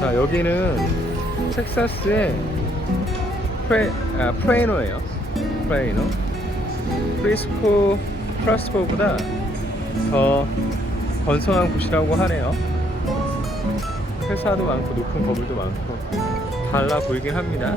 자 여기는 텍사스의 프레, 아, 프레이노예요. 프레이노. 프리스코 프라스코보다 더 건성한 곳이라고 하네요. 회사도 많고 높은 건물도 많고 달라 보이긴 합니다.